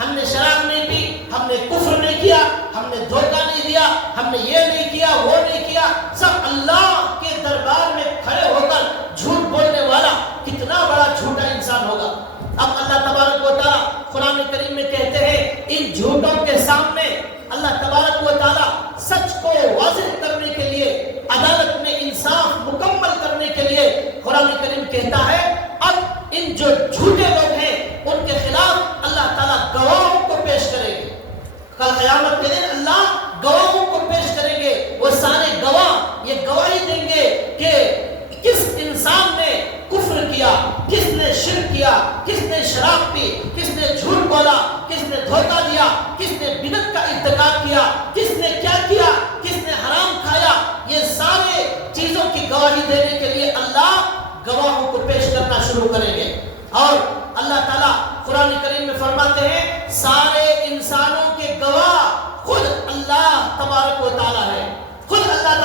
ہم نے شراب نہیں پی، ہم نے کفر نہیں کیا، ہم نے دھوکہ نہیں دیا، ہم نے یہ نہیں کیا وہ نہیں کیا. سب اللہ کے دربار میں کھڑے ہو کر جھوٹ بولنے والا کتنا بڑا جھوٹا انسان ہوگا. اب اللہ تبارک و تعالیٰ قرآن کریم میں کہتے ہیں ان جھوٹوں کے سامنے اللہ تبارک و تعالیٰ سچ کو واضح کرنے کے لیے، عدالت میں انصاف مکمل کرنے کے لیے قرآن کریم کہتا ہے اب ان جو جھوٹے لوگ ہیں ان کے خلاف اللہ تعالیٰ گواہوں کو پیش کریں گے. کل قیامت کے دن اللہ گواہوں کو پیش کریں گے. وہ سارے گواہ یہ گواہی دیں گے کہ کس انسان نے کفر کیا، کس نے شرک کیا، کس نے شراب پی، کس نے جھوٹ بولا، کس نے دھوکہ دیا، کس نے بدعت کا ارتکاب کیا، کس نے کیا، کس نے حرام کھایا. یہ سارے چیزوں کی گواہی دینے کے لیے اللہ گواہوں کو پیش کرنا شروع کریں گے. اور اللہ تعالیٰ قرآن کریم میں فرماتے ہیں سارے انسانوں کے گواہ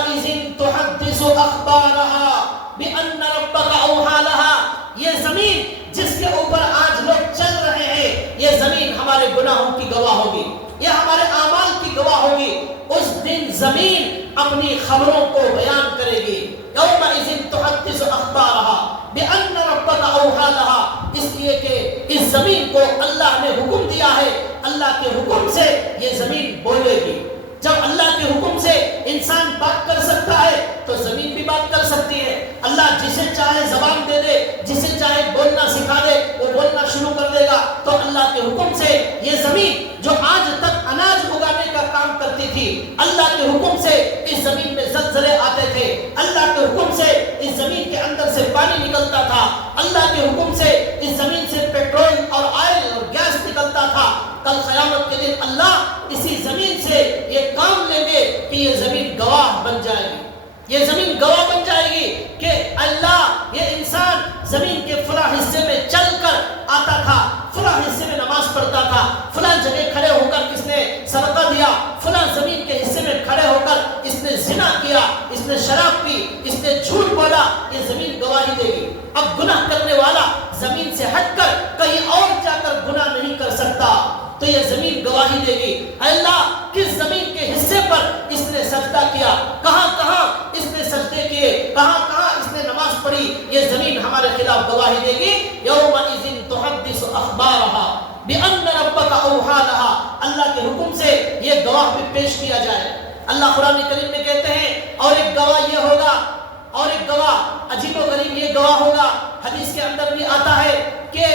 یومئذ تحدث اخبارها بان ربک اوحی لها. یہ زمین جس کے اوپر آج لوگ چل رہے ہیں، یہ زمین ہمارے گناہوں کی گواہ ہوگی، یہ ہمارے اعمال کی گواہ ہوگی. اس دن زمین اپنی خبروں کو بیان کرے گی. یومئذ تحدث اخبارها بان ربک اوحی لها. اس لیے کہ اس زمین کو اللہ نے حکم دیا ہے، اللہ کے حکم سے یہ زمین بولے گی. جب اللہ کے حکم سے انسان بات کر سکتا ہے تو زمین بھی بات کر سکتی ہے. اللہ جسے چاہے زبان دے دے، جسے چاہے بولنا سکھا دے، وہ بولنا شروع کر دے گا. تو اللہ کے حکم سے یہ زمین جو آج تک اناج اگانے کا کام کرتی تھی، اللہ کے حکم سے اس زمین میں زلزلے آتے تھے، اللہ کے حکم سے اس زمین کے اندر سے پانی نکلتا تھا، اللہ کے حکم سے اس زمین سے پیٹرول اور آئل اور گیس نکلتا تھا. کل قیامت کے دن اللہ اسی زمین سے یہ کام لیں گے کہ یہ زمین گواہ بن جائے گی. یہ زمین گواہ بن جائے گی کہ اللہ یہ انسان زمین کے فلاں حصے میں چل کر آتا تھا، فلاں حصے میں نماز پڑھتا تھا، فلاں جگہ کھڑے ہو کر اس نے صدقہ دیا، فلاں زمین کے حصے میں کھڑے ہو کر اس نے زنا کیا، اس نے شراب پی، اس نے جھوٹ بولا. یہ زمین گواہی دے گی. اب گناہ کرنے والا زمین سے ہٹ کر کہیں اور جا کر گناہ نہیں کر سکتا، تو یہ زمین گواہی دے گی. اللہ کس زمین کے حصے پر اس نے سجدہ کیا، کہاں کہاں اس نے سجدے کیے، کہاں کہاں اس نے نماز پڑھی، یہ زمین ہمارے خلاف گواہی دے گی. یومئذ تحدث اخبارها بان ربک اوحی لها. اللہ کے حکم سے یہ گواہ بھی پیش کیا جائے. اللہ قرآن کریم میں کہتے ہیں اور ایک گواہ یہ ہوگا، اور ایک گواہ عجیب و غریب یہ گواہ ہوگا. حدیث کے اندر بھی آتا ہے کہ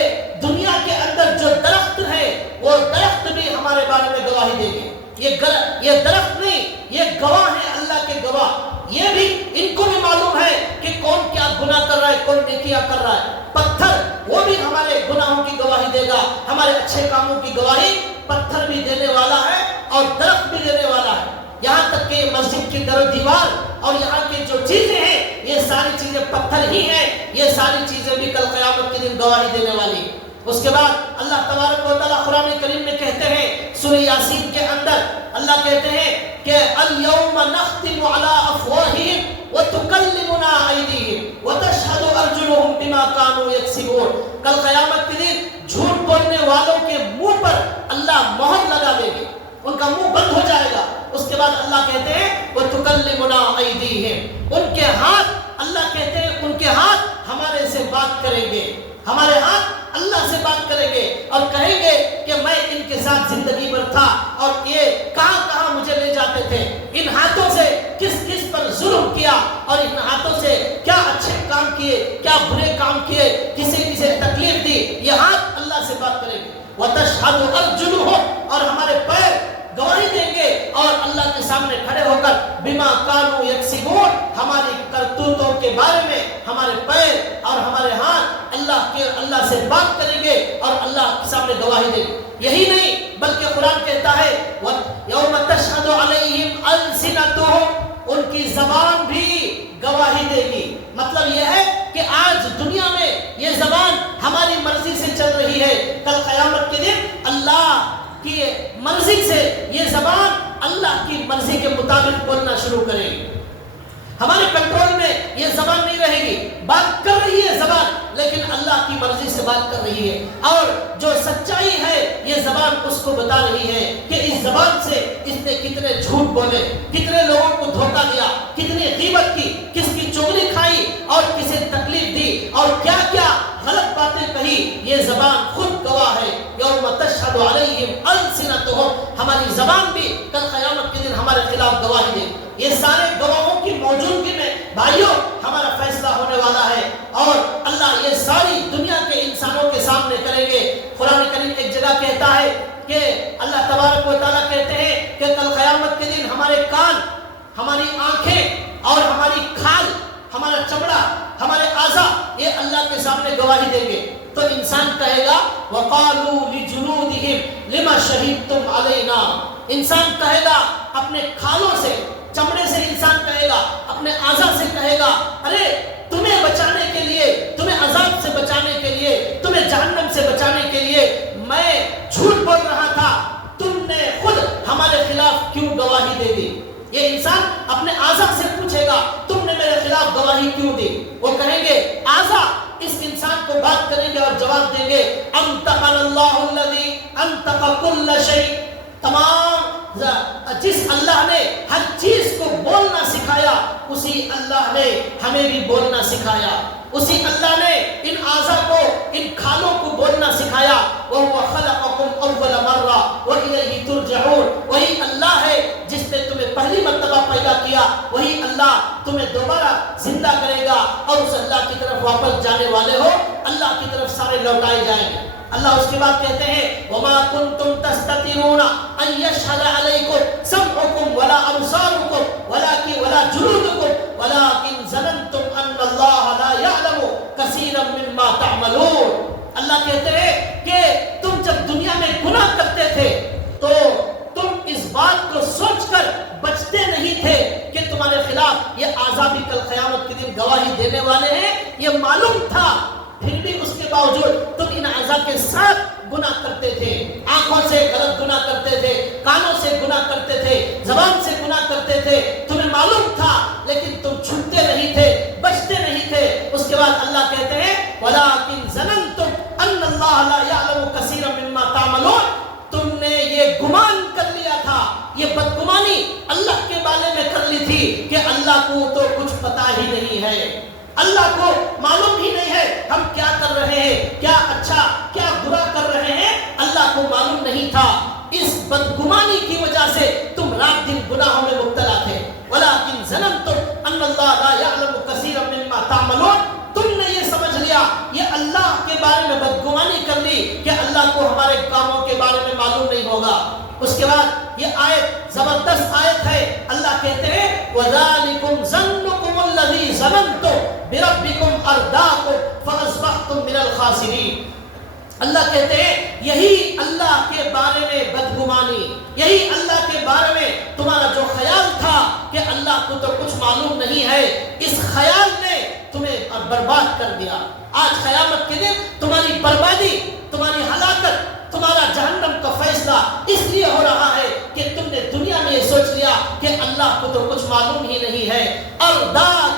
دنیا کے اندر جو درخت ہے وہ درخت بھی ہمارے بارے میں گواہی دے گے. یہ درخت نہیں، یہ گواہ ہے، اللہ کے گواہ. یہ بھی ان کو بھی معلوم ہے کہ کون کیا گناہ کر رہا ہے، کون نیکیاں کر رہا ہے. پتھر وہ بھی ہمارے گناہوں کی گواہی دے گا، ہمارے اچھے کاموں کی گواہی پتھر بھی دینے والا ہے اور درخت بھی دینے والا ہے. یہاں تک کہ مسجد کی در و دیوار اور یہاں کی جو چیزیں ہیں یہ ساری چیزیں پتھر ہی ہیں. یہ ساری چیزیں بھی کل قیامت کے دن گواہی دینے والی. اس کے بعد اللہ تبارک و تعالیٰ قرآن کریم میں کہتے ہیں سورہ یاسین کے اندر اللہ کہتے ہیں کہ الیوم نختم علی افواہہم وتکلمنا ایدیہم وتشہد ارجلہم بما کانوا یکسبون. کل قیامت کے دن جھوٹ بولنے والوں کے منہ پر اللہ مہر لگا دے گی، ان کا منہ بند ہو جائے گا. اس کے بعد اللہ کہتے ہیں وتکلمنا ایدیہم، ان کے ہاتھ، اللہ کہتے ہیں ان کے ہاتھ ہمارے سے بات کریں گے، ہمارے ہاتھ اللہ سے بات کریں گے اور کہیں گے کہ میں ان کے ساتھ زندگی بھر تھا اور یہ کہاں کہاں مجھے لے جاتے تھے، ان ہاتھوں سے کس کس پر ظلم کیا اور ان ہاتھوں سے کیا اچھے کام کیے، کیا برے کام کیے، کسے کسے تکلیف دی. یہ ہاتھ اللہ سے بات کریں گے. وَتَشْهَدُ أَرْجُلُهُمْ، اور ہمارے پیر گواہی دیں گے اور اللہ کے سامنے کھڑے ہو کر بما کانوا یکسبون، ہماری کرتوتوں کے بارے میں ہمارے پیر اور ہمارے ہاتھ اللہ سے بات کریں گے اور اللہ کے سامنے گواہی دیں گے. یہی نہیں بلکہ قرآن کہتا ہے یوم تشہد علیہم السنتہم، ان کی زبان بھی گواہی دے گی. مطلب یہ ہے کہ آج دنیا میں یہ زبان ہماری مرضی سے چل رہی ہے، کل قیامت کے دن اللہ کی مرضی سے یہ زبان اللہ کی مرضی کے مطابق بولنا شروع کرے گی. ہمارے کنٹرول میں یہ زبان نہیں رہے گی. بات کر رہی ہے زبان لیکن اللہ کی مرضی سے بات کر رہی ہے، اور جو سچائی ہے یہ زبان اس کو بتا رہی ہے کہ اس زبان سے اس نے کتنے جھوٹ بولے، کتنے لوگوں کو دھوکہ دیا، کتنی غیبت کی، کس کی چغلی کھائی اور کسے تکلیف دی اور کیا کیا غلط باتیں کہی. یہ زبان خود گواہ ہے. یوم تشہد علیہم السنتہم، ہماری زبان بھی کل قیامت کے دن ہمارے خلاف گواہی دے. یہ سارے گواہوں کی موجودگی میں بھائیوں ہمارا فیصلہ ہونے والا ہے اور اللہ یہ ساری دنیا کے انسانوں کے سامنے کریں گے. قرآن کریم ایک جگہ کہتا ہے کہ اللہ تبارک و تعالیٰ کہتے ہیں کہ کل قیامت کے دن ہمارے کان، ہماری آنکھیں اور ہماری کھال، ہمارا چمڑا، ہمارے اعضاء یہ اللہ کے سامنے گواہی دیں گے. تو انسان کہے گا وَقَالُوا لِجُلُودِهِمْ لِمَا شَهِدْتُمْ عَلَيْنَا، انسان کہے گا اپنے کھالوں سے، چمڑے سے انسان کہے گا، اپنے اعضاء سے کہے گا ارے تمہیں بچانے کے لیے، تمہیں عذاب سے بچانے کے لیے، تمہیں جہنم سے بچانے کے لیے میں جھوٹ بول رہا تھا، تم نے خود ہمارے خلاف کیوں گواہی دے دی. یہ انسان اپنے اعضاء سے پوچھے گا تم نے میرے خلاف گواہی کیوں دی؟ وہ کہیں گے اعضاء اس انسان کو بات کریں گے اور جواب دیں گے انطقنا اللہ الذی انطق کل شیء، تمام جس اللہ نے ہر چیز کو بولنا سکھایا اسی اللہ نے ہمیں بھی بولنا سکھایا، اسی اللہ نے ان اعضاء کو، ان کھالوں کو بولنا سکھایا۔ وَهُوَ خَلَقَكُمْ أَوَّلَ مَرَّةٍ وَإِلَيْهِ تُرْجَعُونَ، وہی اللہ ہے جس نے تمہیں پہلی مرتبہ پیدا کیا، وہی اللہ تمہیں دوبارہ زندہ کرے گا اور اس اللہ کی طرف واپس جانے والے ہو، اللہ کی طرف سارے لوٹائے جائیں گے۔ اللہ اس کے بعد کہتے ہیں وَمَا كُنْتُمْ تَسْتَطِيعُونَ أَن يَشْهَدَ عَلَيْكُمْ سَمْعُكُمْ وَلَا أَبْصَارُكُمْ وَلَا جُلُودُكُمْ وَلَكِنْ ظَنَنْتُمْ أَنَّ اللَّهَ لَا يَعْلَمُ كَثِيرًا مِّمَّا تَعْمَلُونَ۔ اللہ کہتے ہیں کہ تم جب دنیا میں گناہ کرتے تھے تو تم اس بات کو سوچ کر بچتے نہیں تھے کہ تمہارے خلاف یہ اعضاء بھی کل قیامت کے دن گواہی دینے والے ہیں، یہ معلوم تھا، پھر بھی اس کے باوجود تم ان اعضاء کے ساتھ گناہ کرتے تھے، آنکھوں سے غلط گناہ کرتے تھے، کانوں سے گناہ کرتے تھے، زبان سے گناہ کرتے تھے، تمہیں معلوم تھا لیکن تم چھوٹتے نہیں تھے، بچتے نہیں تھے۔ اس کے بعد اللہ کہتے ہیں وَلَٰكِنْ ظَنَنْتُمْ أَنَّ اللَّهَ لَا يَعْلَمُ كَثِيرًا مِّمَّا تَعْمَلُونَ، تم نے یہ گمان کر لیا تھا، یہ بدگمانی اللہ کے بارے میں کر لی تھی کہ اللہ کو تو کچھ پتا ہی نہیں ہے، اللہ کو معلوم ہی نہیں ہے ہم کیا کر رہے ہیں، کیا اچھا کیا برا کر رہے ہیں، اللہ کو معلوم نہیں تھا۔ اس بدگمانی کی وجہ سے تم رات دن گناہوں میں مبتلا تھے۔ وَلَٰكِنْ ظَنَنْتُمْ أَنَّ اللَّهَ لَا يَعْلَمُ كَثِيرًا مِّمَّا تَعْمَلُونَ، تم نے یہ سمجھ لیا، یہ اللہ کے بارے میں بدگمانی کر لی کہ اللہ کو ہمارے کاموں کے بارے میں معلوم نہیں ہوگا۔ اس کے بعد یہ آیت زبردست آیت ہے، اللہ کہتے ہیں وَذَلِكُمْ ظَنُّكُمُ الَّذِي ظَنَنْتُمْ بِرَبِّكُمْ أَرْدَاكُمْ فَأَصْبَحْتُمْ مِنَ الْخَاسِرِينَ۔ اللہ کہتے ہیں یہی اللہ کے بارے میں بدگمانی، یہی اللہ کے بارے میں تمہارا جو خیال تھا کہ اللہ کو تو کچھ معلوم نہیں ہے، اس خیال نے تمہیں برباد کر دیا۔ آج قیامت کے دن تمہاری بربادی، تمہاری ہلاکت، تمہارا جہنم کا فیصلہ اس لیے ہو رہا ہے کہ تم نے دنیا میں یہ سوچ لیا کہ اللہ کو تو کچھ معلوم ہی نہیں ہے، اور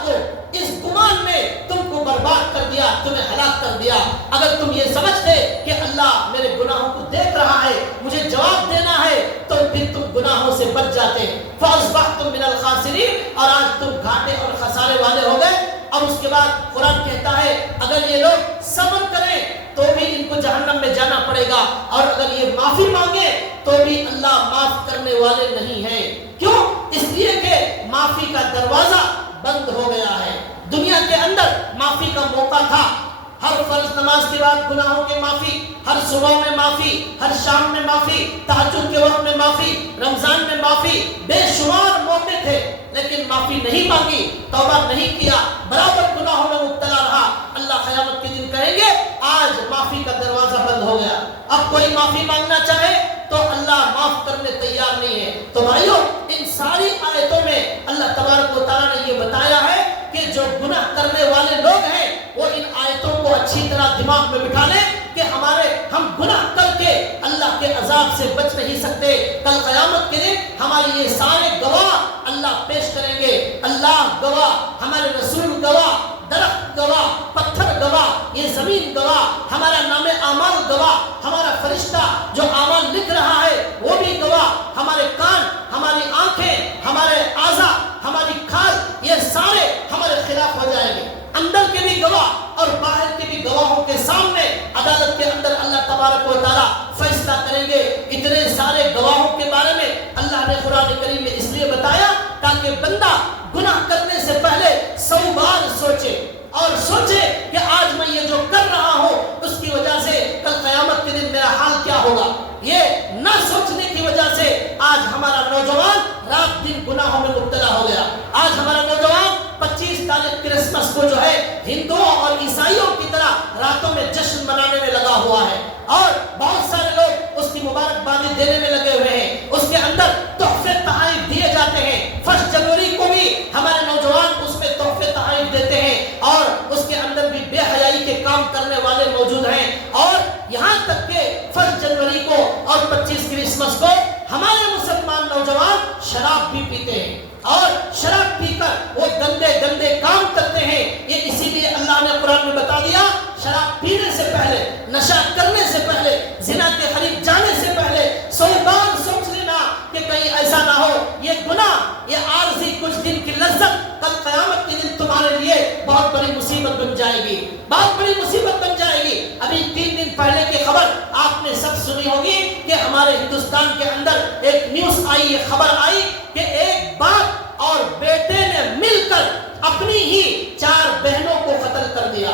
کو اس گمان نے تم کو برباد کر دیا، تمہیں ہلاک کر دیا۔ اگر تم یہ سمجھتے کہ اللہ میرے گناہوں کو دیکھ رہا ہے، مجھے جواب دینا ہے، تو پھر تم گناہوں سے بچ جاتے۔ فَأَصْبَحْتُمْ مِنَ الْخَاسِرِينَ، اور آج تم گھاٹے اور خسارے والے ہو گئے۔ اور اس کے بعد قرآن کہتا ہے اگر یہ لوگ صبر کریں تو بھی ان کو جہنم میں جانا پڑے گا، اور اگر یہ معافی مانگے تو بھی اللہ معاف کرنے والے نہیں ہیں۔ کیوں؟ اس لیے کہ معافی کا دروازہ بند ہو گیا ہے۔ دنیا کے اندر معافی کا موقع تھا، ہر فرض نماز کے بعد گناہوں کی معافی، ہر صبح میں معافی، ہر شام میں معافی، تہجد کے وقت میں معافی، رمضان میں معافی، بے شمار موقع تھے، لیکن معافی نہیں مانگی، توبہ نہیں کیا، برابر گناہوں میں مبتلا رہا۔ اللہ قیامت کے دن کہیں گے آج معافی کا دروازہ بند ہو گیا، اب کوئی معافی مانگنا چاہے تو اللہ معاف کرنے تیار نہیں ہے۔ تو بھائیو، ان ساری آیتوں میں اللہ تبارک و تعالیٰ نے یہ بتایا ہے کہ جو گناہ کرنے والے لوگ ہیں وہ ان آیتوں کو اچھی طرح دماغ میں بٹھا لیں کہ ہم گناہ کر کے اللہ کے عذاب سے بچ نہیں سکتے۔ کل قیامت کے دن ہمارے یہ سارے گواہ اللہ پیش کریں گے، اللہ گواہ، ہمارے رسول گواہ، درخت گواہ، پتھر گواہ، یہ زمین گواہ، ہمارا نام اعمال گواہ، ہمارا فرشتہ جو اعمال لکھ رہا ہے وہ بھی گواہ، ہمارے کان، ہماری آنکھیں، ہمارے اعضاء، ہماری کھال، یہ سارے ہمارے خلاف ہو جائیں گے۔ اندر کے بھی گواہ اور باہر کے بھی گواہوں کے سامنے عدالت کے اندر اللہ تبارک و تعالیٰ فیصلہ کریں گے۔ اتنے سارے گواہوں کے بارے میں اللہ نے قرآن کریم میں اس لیے بتایا تاکہ بندہ گناہ کرنے سے پہلے 100 بار سوچے، اور سوچے کہ آج میں یہ جو کر رہا ہوں اس کی وجہ سے کل قیامت کے دن میرا حال کیا ہوگا۔ یہ نہ سوچنے کی وجہ سے آج ہمارا نوجوان رات دن گناہوں میں مبتلا ہو گیا۔ آج ہمارا نوجوان 25 تاریخ کرسمس کو جو ہے ہندوؤں اور عیسائیوں کی طرح راتوں میں جشن منانے میں لگا ہوا ہے، اور بہت سارے لوگ اس کی مبارکبادی دینے میں لگے ہوئے ہیں، اس کے اندر تحفے تحائف دیے جاتے ہیں۔ 1 جنوری کو بھی ہمارے نوجوان اس میں تحفے تحائف دیتے ہیں، اور اس کے اندر بھی بے حیائی کے کام کرنے والے موجود ہیں، اور یہاں تک کہ 1 جنوری کو اور 25 کرسمس کو ہمارے مسلمان نوجوان شراب بھی پیتے ہیں اور شراب پی کر وہ گندے گندے کام کرتے ہیں. یہ اسی لیے اللہ نے قرآن میں بتا دیا شراب پینے سے پہلے, نشہ کرنے سے پہلے, زنا کے قریب جانے سے پہلے 100 بار سوچ لینا کہ کہیں ایسا نہ ہو یہ گناہ, یہ عارضی کچھ دن کی لذت کل قیامت کے دن تمہارے لیے بہت بڑی مصیبت بن جائے گی, بہت بڑی مصیبت بن جائے گی. ابھی 3 دن پہلے کی خبر آپ نے سب سنی ہوگی کہ ہمارے ہندوستان کے اندر ایک نیوز آئی, یہ خبر آئی کہ ایک باپ اور بیٹے نے مل کر اپنی ہی 4 بہنوں کو قتل کر دیا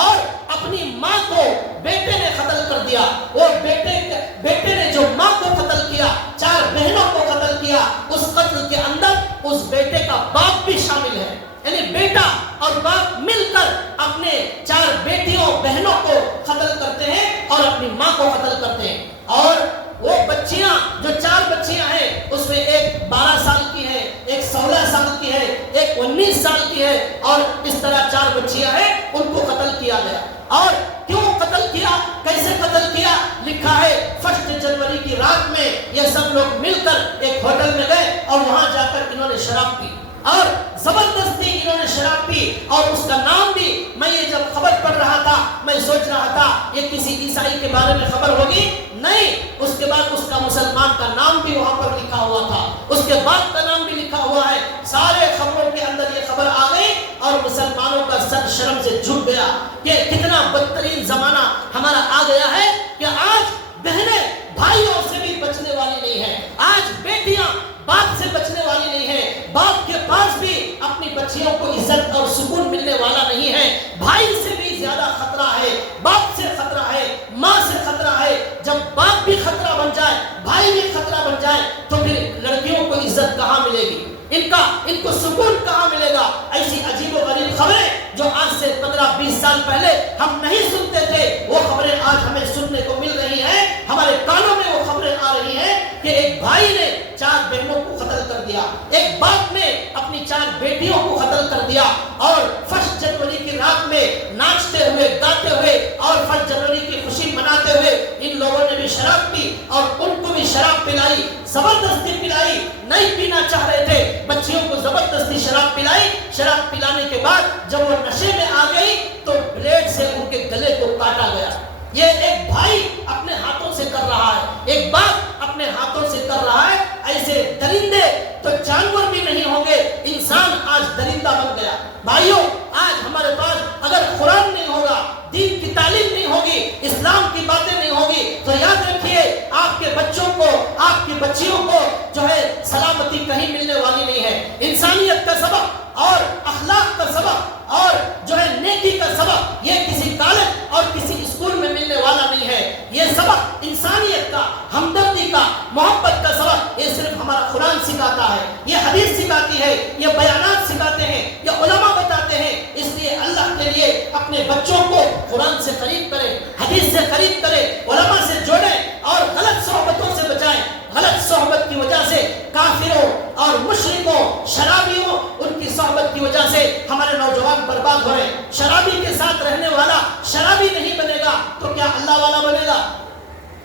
اور اپنی ماں کو بیٹے نے قتل کر دیا. وہ بیٹے نے جو ماں کو قتل کیا, 4 بہنوں کو قتل کیا, اس قتل کے اندر اس بیٹے کا باپ بھی شامل ہے. یعنی بیٹا اور باپ مل کر اپنے 4 بیٹیوں بہنوں کو قتل کرتے ہیں اور اپنی ماں کو قتل کرتے ہیں. اور وہ بچیاں جو 4 بچیاں ہیں اس میں ایک 12 سال کی ہے, ایک 16 سال کی ہے, ایک 19 سال کی ہے, اور اس طرح 4 بچیاں ہیں ان کو قتل کیا گیا. اور کیوں قتل کیا, کیسے قتل کیا؟ لکھا ہے 1 جنوری کی رات میں یہ سب لوگ مل کر ایک ہوٹل میں گئے اور وہاں جا کر انہوں نے شراب پی اور زبردستی انہوں نے شراب پی. اور اس کا نام بھی, میں یہ جب خبر پڑھ رہا تھا میں سوچ رہا تھا یہ کسی عیسائی کے بارے میں خبر ہوگی, نہیں, اس کے بعد اس کا مسلمان کا نام بھی وہاں پر لکھا ہوا تھا, اس کے بعد کا نام بھی لکھا ہوا ہے. سارے خبروں کے اندر یہ خبر آ گئی اور مسلمانوں کا سر شرم سے جھک گیا کہ کتنا بدترین زمانہ ہمارا آ گیا ہے کہ آج بہنیں بھائیوں سے بھی بچنے والی نہیں ہے, آج بیٹیاں باپ سے بچنے والی نہیں ہے, باپ کے پاس بھی اپنی بچیوں کو عزت اور سکون ملنے والا نہیں ہے. بھائی سے بھی زیادہ خطرہ ہے, باپ سے خطرہ ہے, ماں سے خطرہ ہے. جب باپ بھی خطرہ بن جائے, بھائی بھی خطرہ بن جائے تو پھر لڑکیوں کو عزت کہاں ملے گی, ان کو سکون کہاں ملے گا؟ ایسی عجیب و غریب خبریں جو آج سے 15-20 سال پہلے ہم نہیں سنتے تھے, وہ خبریں آج ہمیں سننے کو مل رہی ہیں. ہمارے کانوں میں وہ خبریں آ رہی ہیں کہ ایک بھائی نے 4 بہنوں کو قتل کر دیا, ایک باپ نے اپنی 4 بیٹیوں کو قتل کر دیا, اور 1 جنوری کی رات میں ناچتے ہوئے, گاتے ہوئے اور 1 جنوری کی خوشی مناتے ہوئے ان لوگوں نے بھی شراب پی اور ان کو بھی شراب پلائی, زبردستی پلائی. نہیں پینا چاہ رہے تھے, بچیوں کو زبردستی شراب پلائی. شراب پلانے کے بعد جب وہ نشے میں آ گئی تو بلیڈ سے ان کے گلے کو کاٹا گیا. یہ ایک بھائی اپنے ہاتھوں سے کر رہا ہے, ایک باپ اپنے ہاتھوں سے کر رہا ہے. ایسے درندے تو جانور بھی نہیں ہوں گے, انسان آج درندہ بن گیا. بھائیوں, آج ہمارے پاس اگر قرآن نہیں ہوگا, دین کی تعلیم نہیں ہوگی, اسلام کی باتیں نہیں ہوگی, تو یاد رکھیے آپ کے بچوں کو, آپ کی بچیوں کو جو ہے سلامتی کہیں ملنے والی نہیں ہے. انسانیت کا سبق اور اخلاق کا سبق اور جو ہے نیکی کا سبق یہ کسی کالج اور کسی اسکول میں ملنے والا نہیں ہے. یہ سبق انسانیت کا, ہمدردی کا, محبت کا سبق یہ صرف ہمارا قرآن سکھاتا ہے, یہ حدیث سکھاتی ہے, یہ بیانات سکھاتے ہیں, یہ علماء بتاتے ہیں. اس لیے اللہ کے لیے اپنے بچوں کو قرآن سے قریب کریں, حدیث سے قریب کریں, علماء سے جوڑیں اور غلط صحبتوں سے بچائیں. غلط صحبت کی وجہ سے کافروں اور مشرکوں, شرابیوں, ان کی صحبت کی وجہ سے ہمارے نوجوان برباد ہو رہے ہیں. شرابی کے ساتھ رہنے والا شرابی نہیں بنے گا تو کیا اللہ والا بنے گا؟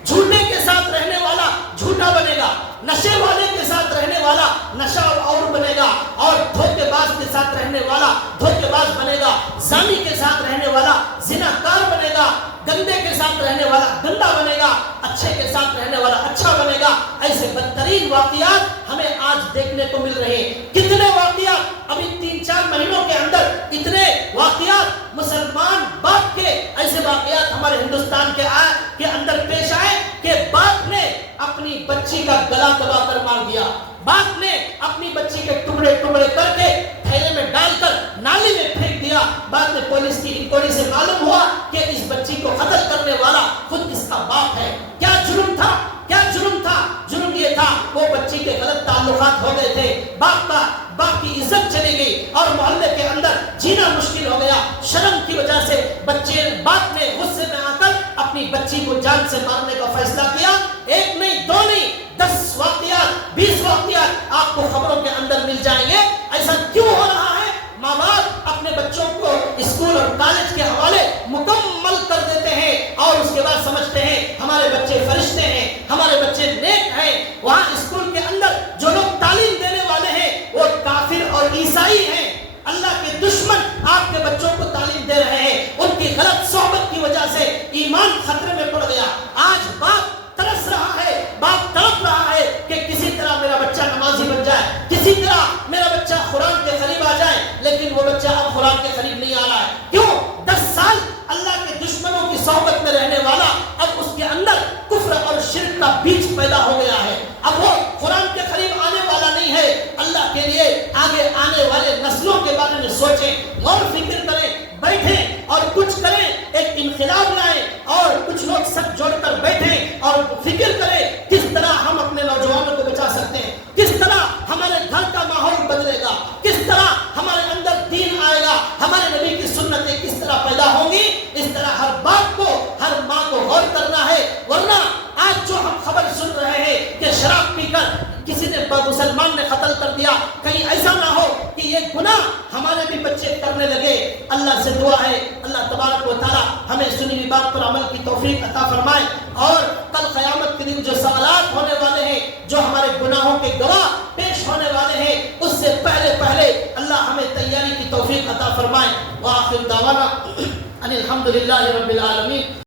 جھوٹے کے ساتھ رہنے والا جھوٹا بنے گا, نشے والے کے ساتھ رہنے والا نشہ اور بنے گا, اور دھوکے باز کے ساتھ رہنے والا دھوکے باز بنے گا, زانی کے ساتھ رہنے والا زناکار بنے گا, گندے کے ساتھ رہنے والا گندا بنے گا, اچھے کے ساتھ رہنے والا اچھا بنے گا. ایسے بدترین واقعات ہمیں آج دیکھنے کو مل رہے ہیں. کتنے واقعات ابھی 3-4 مہینوں کے اندر, اتنے واقعات مسلمان باپ کے, ایسے واقعات ہمارے ہندوستان کے اندر پیش آئے کہ باپ نے اپنی بچی کا گلا دبا کر مار دیا, باپ نے اپنی بچی کے ٹکڑے ٹکڑے کر کے تھیلے میں ڈال کر نالی میں پھینک دیا. بعد میں پولیس کی انکوائری سے معلوم ہوا کہ اس بچی کو قتل کرنے والا خود اس کا باپ ہے. کیا جرم تھا, کیا جرم تھا؟ جرم یہ تھا وہ بچی کے غلط تعلقات ہو گئے تھے, باپ کی عزت چلی گئی اور محلے کے اندر جینا مشکل ہو گیا. شرم کی وجہ سے باپ نے غصے میں آ کر اپنی بچی کو جان سے مارنے کا فیصلہ کیا. 1 نہیں 2 نہیں 10 واقعات 20 واقعات آپ کو خبروں کے اندر مل جائیں گے. ایسا کیوں ہو رہا ہے؟ ماں باپ اپنے بچوں کو اسکول اور کالج کے حوالے مکمل کر دیتے ہیں اور اس کے بعد سمجھتے ہیں ہمارے بچے فرشتے ہیں, ہمارے بچے نیک ہیں. وہاں اسکول کے اندر جو لوگ تعلیم دے انقلاب لائیں اور کچھ لوگ سب جوڑ کر بیٹھیں اور فکر کریں کس طرح ہم اپنے نوجوانوں کو بچا سکتے ہیں، کس طرح ہمارے گھر کا ماحول بدلے گا، کس طرح ہمارے اندر دین آئے گا، ہمارے نبی کی سنتیں کس طرح پیدا ہوں گی. اس طرح ہر باپ کو، ہر ماں کو غور کرنا ہے. ورنہ آج جو ہم خبر سن رہے ہیں کہ شراب پی کر کسی نے مسلمان نے قتل کر دیا، کہیں ایسا نہ ہو کہ یہ گناہ ہمارے بھی بچے کرنے لگے. اللہ سے دعا ہے اللہ تبارک و تعالی ہمیں سنی ہوئی بات پر عمل کی توفیق عطا فرمائے، اور کل قیامت کے دن جو سوالات ہونے والے ہیں، جو ہمارے گناہوں کے گواہ پیش ہونے والے ہیں، اس سے پہلے اللہ ہمیں تیاری کی توفیق عطا فرمائے. وآخر دعوانا ان الحمد للہ رب العالمین.